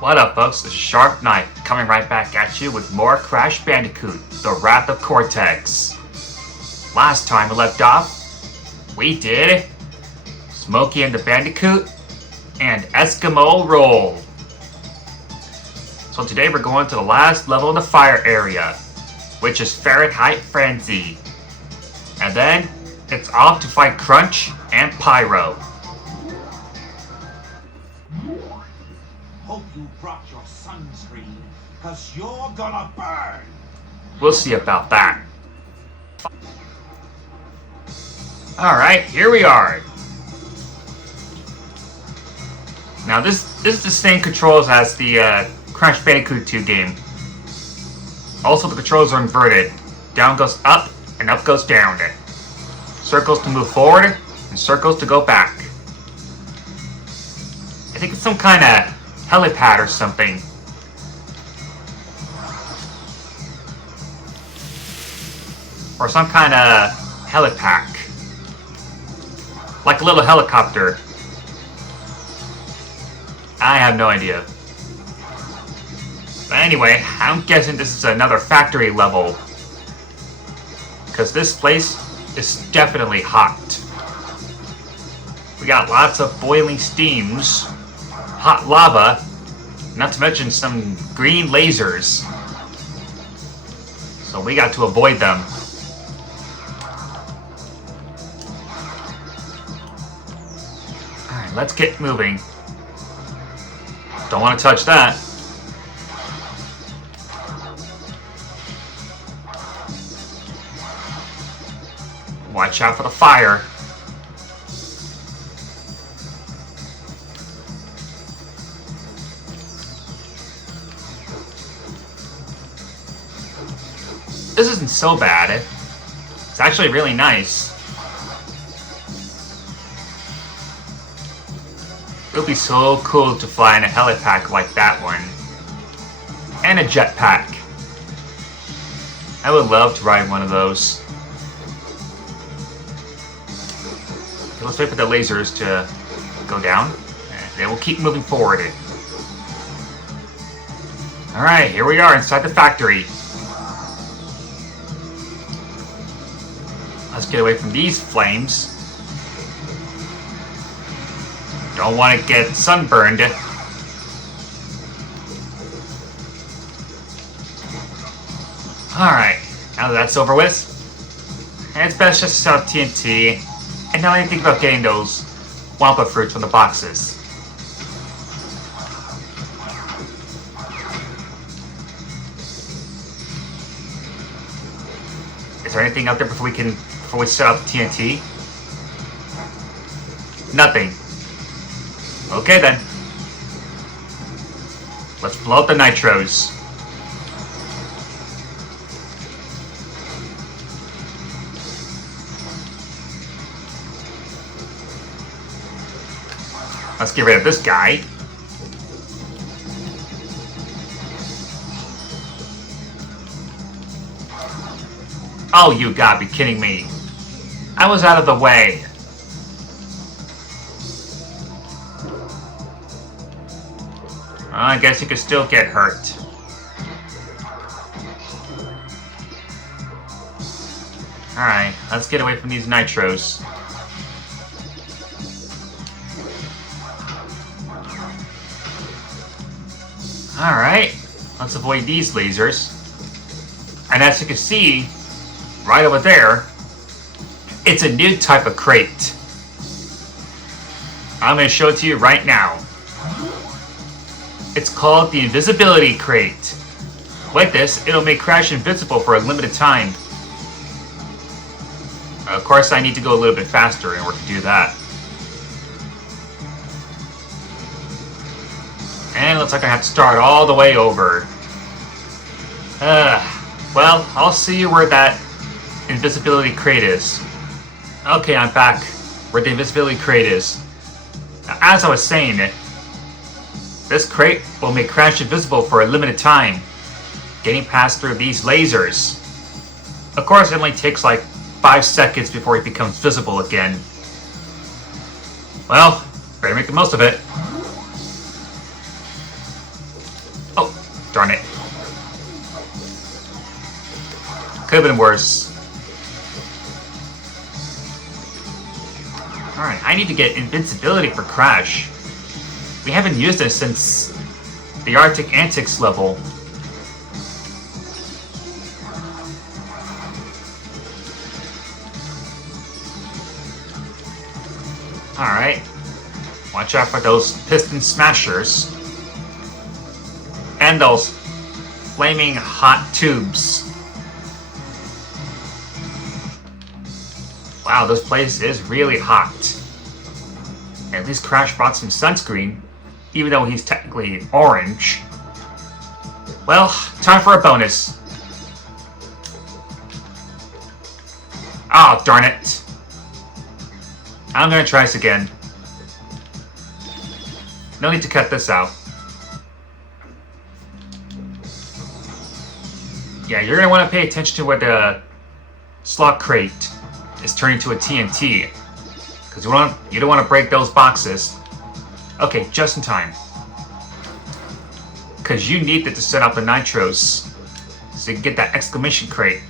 What up, folks? This is Sharp Knife coming right back at you with more Crash Bandicoot, The Wrath of Cortex. Last time we left off, we did Smokey and the Bandicoot and Eskimo Roll. So today we're going to the last level in the fire area, which is Fahrenheit Frenzy. And then it's off to fight Crunch and Pyro. Hope you brought your sunscreen, cause you're gonna burn! We'll see about that. Alright, here we are. Now this is the same controls as the Crunch Bandicoot 2 game. Also the controls are inverted. Down goes up and up goes down. Circles to move forward and circles to go back. I think it's some kind of helipad or something. Or some kind of helipack. Like a little helicopter. I have no idea. But anyway, I'm guessing this is another factory level. Because this place is definitely hot. We got lots of boiling steams. Hot lava, not to mention some green lasers. So we got to avoid them. Alright, let's get moving. Don't want to touch that. Watch out for the fire. This isn't so bad. It's actually really nice. It would be so cool to fly in a helipack like that one. And a jetpack. I would love to ride one of those. Okay, let's wait for the lasers to go down. And they will keep moving forward. Alright, here we are inside the factory. Let's get away from these flames. Don't want to get sunburned. Alright, now that that's over with, it's best just to set up TNT and not even think about getting those Wampa fruits from the boxes. Is there anything out there before we set up TNT? Nothing. Okay then. Let's blow up the nitros. Let's get rid of this guy. Oh, you gotta be kidding me. I was out of the way. I guess you could still get hurt. Alright, let's get away from these nitros. Alright, let's avoid these lasers. And as you can see, right over there, it's a new type of crate. I'm going to show it to you right now. It's called the Invisibility Crate. With this, it'll make Crash invisible for a limited time. Of course, I need to go a little bit faster in order to do that. And it looks like I have to start all the way over. Well, I'll see you where that invisibility crate is. Okay, I'm back where the invisibility crate is. Now, as I was saying, this crate will make Crash invisible for a limited time, getting past through these lasers. Of course, it only takes like 5 seconds before he becomes visible again. Well, better make the most of it. Oh, darn it. Could have been worse. Alright, I need to get invincibility for Crash. We haven't used this since the Arctic Antics level. Alright. Watch out for those piston smashers. And those flaming hot tubes. Wow, this place is really hot. At least Crash brought some sunscreen, even though he's technically orange. Well, time for a bonus. Oh, darn it. I'm gonna try this again. No need to cut this out. Yeah, you're gonna want to pay attention to what the slot crate is turning to a TNT. Because you don't want to break those boxes. Okay, just in time. Because you need it to set up the nitros. So you can get that exclamation crate.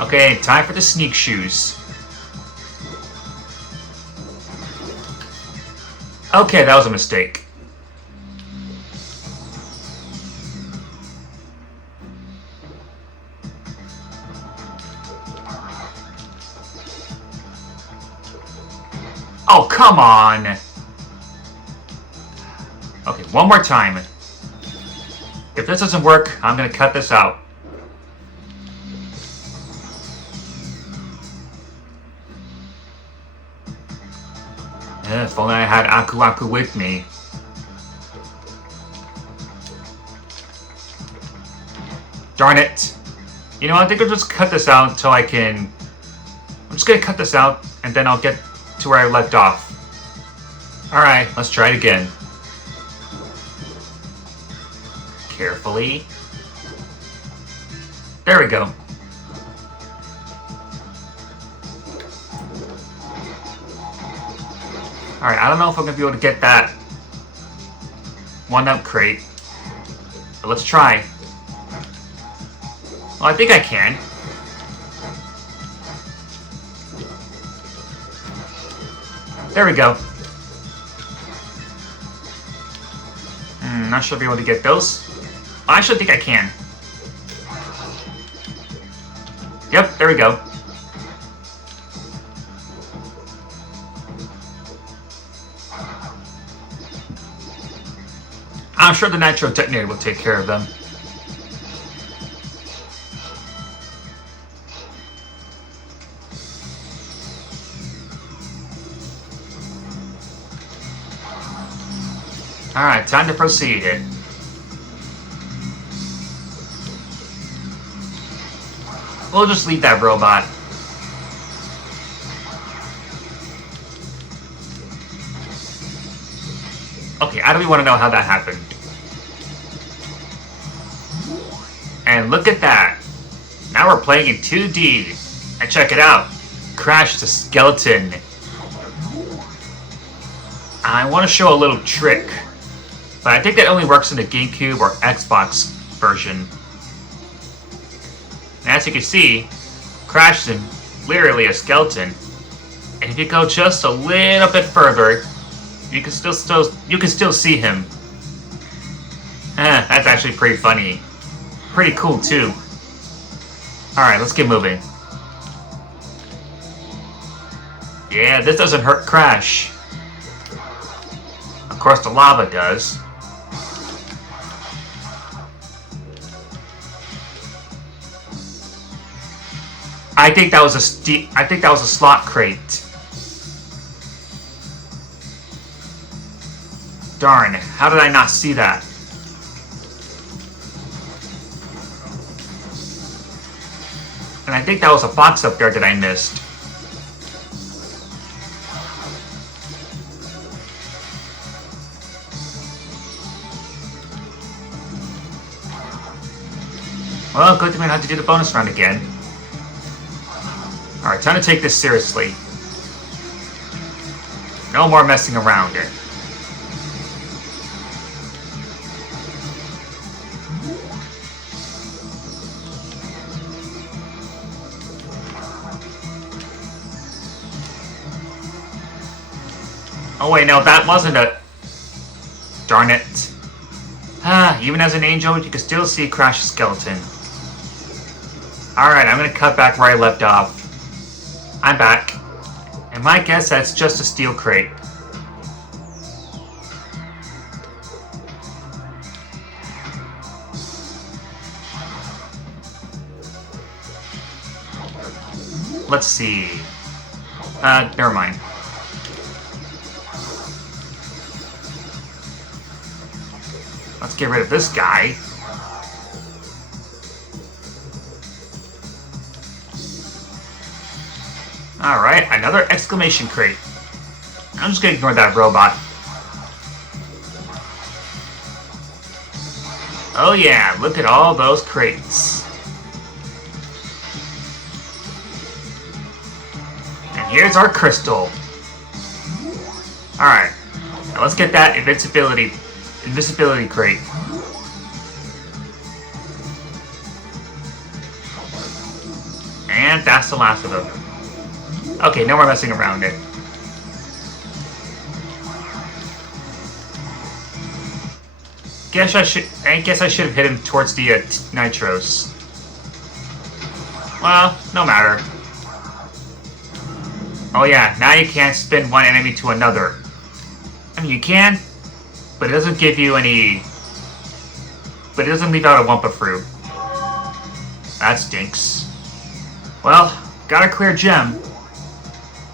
Okay, time for the sneak shoes. Okay, that was a mistake. Oh, come on! Okay, one more time. If this doesn't work, I'm gonna cut this out. If only I had Aku Aku with me. Darn it! You know, I think I'll just cut this out until I can... I'm just gonna cut this out, and then I'll get to where I left off. Alright, let's try it again. Carefully. There we go. Alright, I don't know if I'm going to be able to get that 1-up crate. But let's try. Well, I think I can. There we go. Not sure if I'll be able to get those. I actually think I can. Yep, there we go. I'm sure the Nitro Detonator will take care of them. Alright, time to proceed. We'll just leave that robot. Okay, I don't even want to know how that happened. And look at that. Now we're playing in 2D. And check it out. Crash the skeleton. I want to show a little trick. But I think that only works in the GameCube or Xbox version. And as you can see, Crash is literally a skeleton. And if you go just a little bit further, you can still see him. That's actually pretty funny. Pretty cool too. Alright, let's get moving. Yeah, this doesn't hurt Crash. Of course the lava does. I think that was a slot crate. Darn, how did I not see that? And I think that was a box up there that I missed. Well, good thing we don't have to do the bonus round again. Alright, time to take this seriously. No more messing around it. Oh wait, no, that wasn't a... Darn it. Even as an angel, you can still see Crash's skeleton. Alright, I'm gonna cut back where I left off. I'm back. And my guess that's just a steel crate. Let's see. Never mind. Let's get rid of this guy. Alright, another exclamation crate. I'm just gonna ignore that robot. Oh yeah, look at all those crates. And here's our crystal. Alright, now let's get that invincibility crate. And that's the last of them. Okay, no more messing around it. I guess I should have hit him towards the nitros. Well, no matter. Oh yeah, now you can't spin one enemy to another. I mean, you can, but it doesn't give you any... But it doesn't leave out a Wumpa fruit. That stinks. Well, got a clear gem.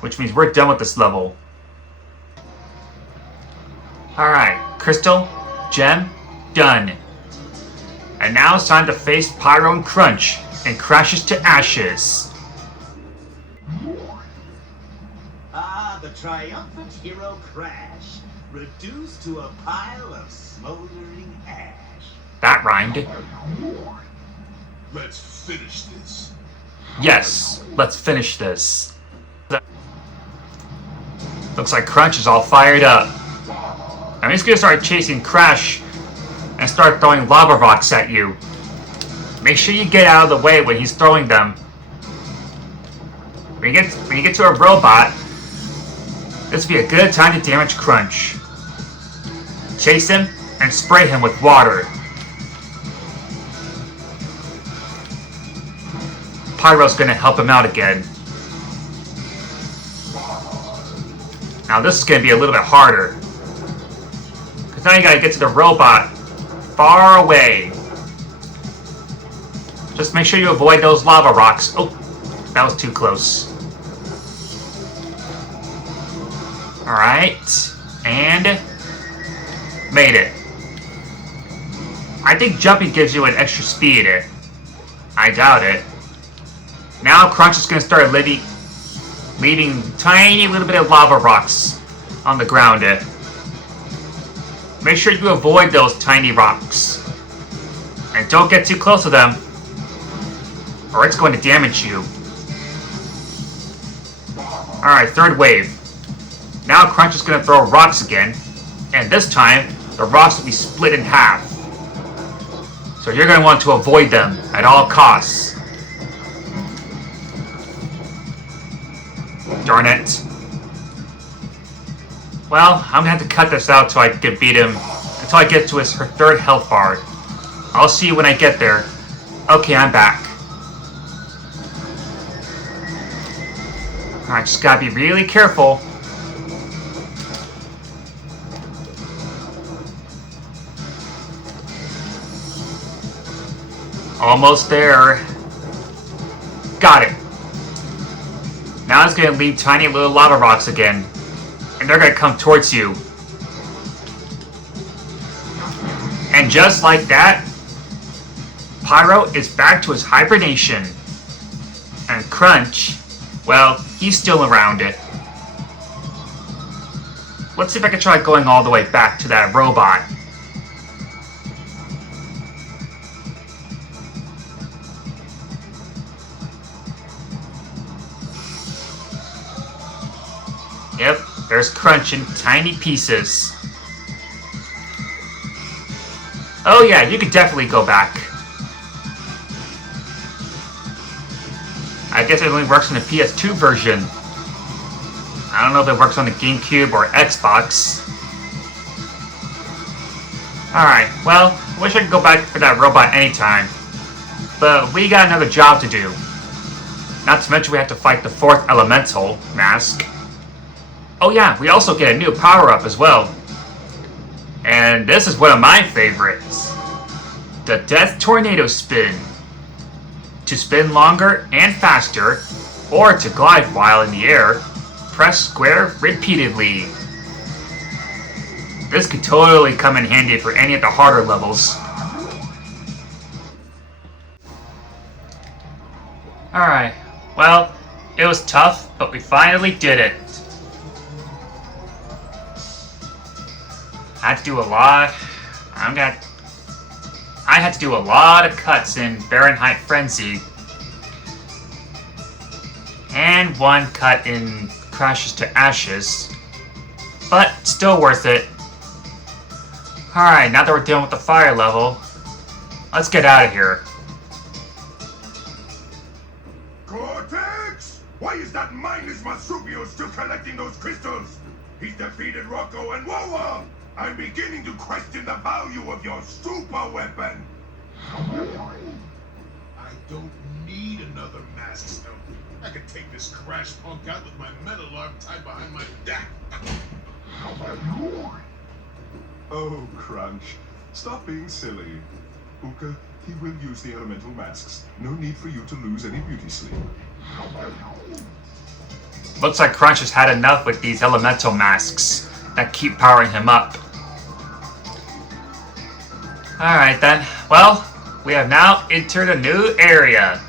Which means we're done with this level. Alright, crystal, gem, done. And now it's time to face Pyro and Crunch and Crashes to ashes. Ah, the triumphant hero Crash, reduced to a pile of smoldering ash. That rhymed. Let's finish this. Yes, let's finish this. Looks like Crunch is all fired up. I'm just gonna start chasing Crash and start throwing lava rocks at you. Make sure you get out of the way when he's throwing them. When you get to a robot, this would be a good time to damage Crunch. Chase him and spray him with water. Pyro's gonna help him out again. Now this is gonna be a little bit harder. Because now you gotta get to the robot far away. Just make sure you avoid those lava rocks. Oh, that was too close. Alright. And made it. I think jumping gives you an extra speed. I doubt it. Now Crunch is gonna start leaving tiny little bit of lava rocks on the ground. Make sure you avoid those tiny rocks. And don't get too close to them, or it's going to damage you. Alright, third wave. Now Crunch is going to throw rocks again, and this time, the rocks will be split in half. So you're going to want to avoid them at all costs. Darn it. Well, I'm gonna have to cut this out till I can beat him, until I get to her third health bar. I'll see you when I get there. Okay, I'm back. Alright, just gotta be really careful. Almost there. Got it. Now it's going to leave tiny little lava rocks again. And they're going to come towards you. And just like that, Pyro is back to his hibernation. And Crunch, well, he's still around it. Let's see if I can try going all the way back to that robot. Yep, There's Crunch in tiny pieces. Oh yeah, you could definitely go back. I guess it only works in the PS2 version. I don't know if it works on the GameCube or Xbox. Alright, well, wish I could go back for that robot anytime. But we got another job to do. Not to mention we have to fight the 4th elemental mask. Oh yeah, we also get a new power-up as well. And this is one of my favorites. The Death Tornado Spin. To spin longer and faster, or to glide while in the air, press square repeatedly. This could totally come in handy for any of the harder levels. Alright, well, it was tough, but we finally did it. I had to do a lot. I had to do a lot of cuts in Fahrenheit Frenzy. And one cut in Crashes to Ashes. But still worth it. Alright, now that we're done with the fire level, let's get out of here. Cortex! Why is that mindless Marsupio still collecting those crystals? He's defeated Rocco and Wawa! I'm beginning to question the value of your super weapon! I don't need another mask help. I can take this crash punk out with my metal arm tied behind my back. Oh, Crunch. Stop being silly. Uka, he will use the elemental masks. No need for you to lose any beauty sleep. Looks like Crunch has had enough with these elemental masks that keep powering him up. Alright then, well, we have now entered a new area.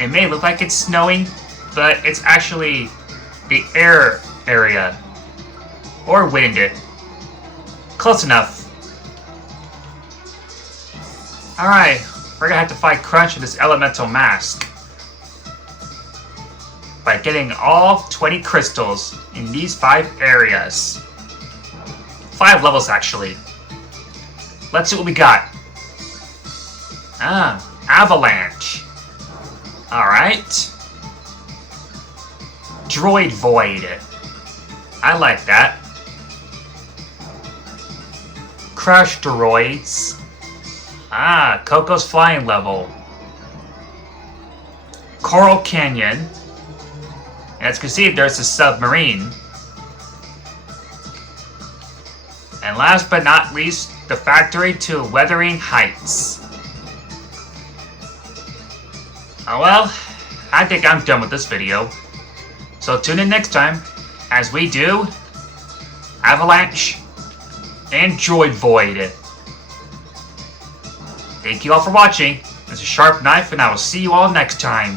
It may look like it's snowing, but it's actually the air area. Or wind. Close enough. Alright, we're gonna have to fight Crunch with this elemental mask. By getting all 20 crystals in these 5 areas. 5 levels actually. Let's see what we got. Avalanche. Alright. Droid Void. I like that. Crush Droids. Coco's Flying Level. Coral Canyon. As you can see, there's a submarine. And last but not least, the factory to Wuthering Heights. Oh well, I think I'm done with this video. So tune in next time as we do Avalanche and Droid Void. Thank you all for watching. This is Sharp Knife, and I will see you all next time.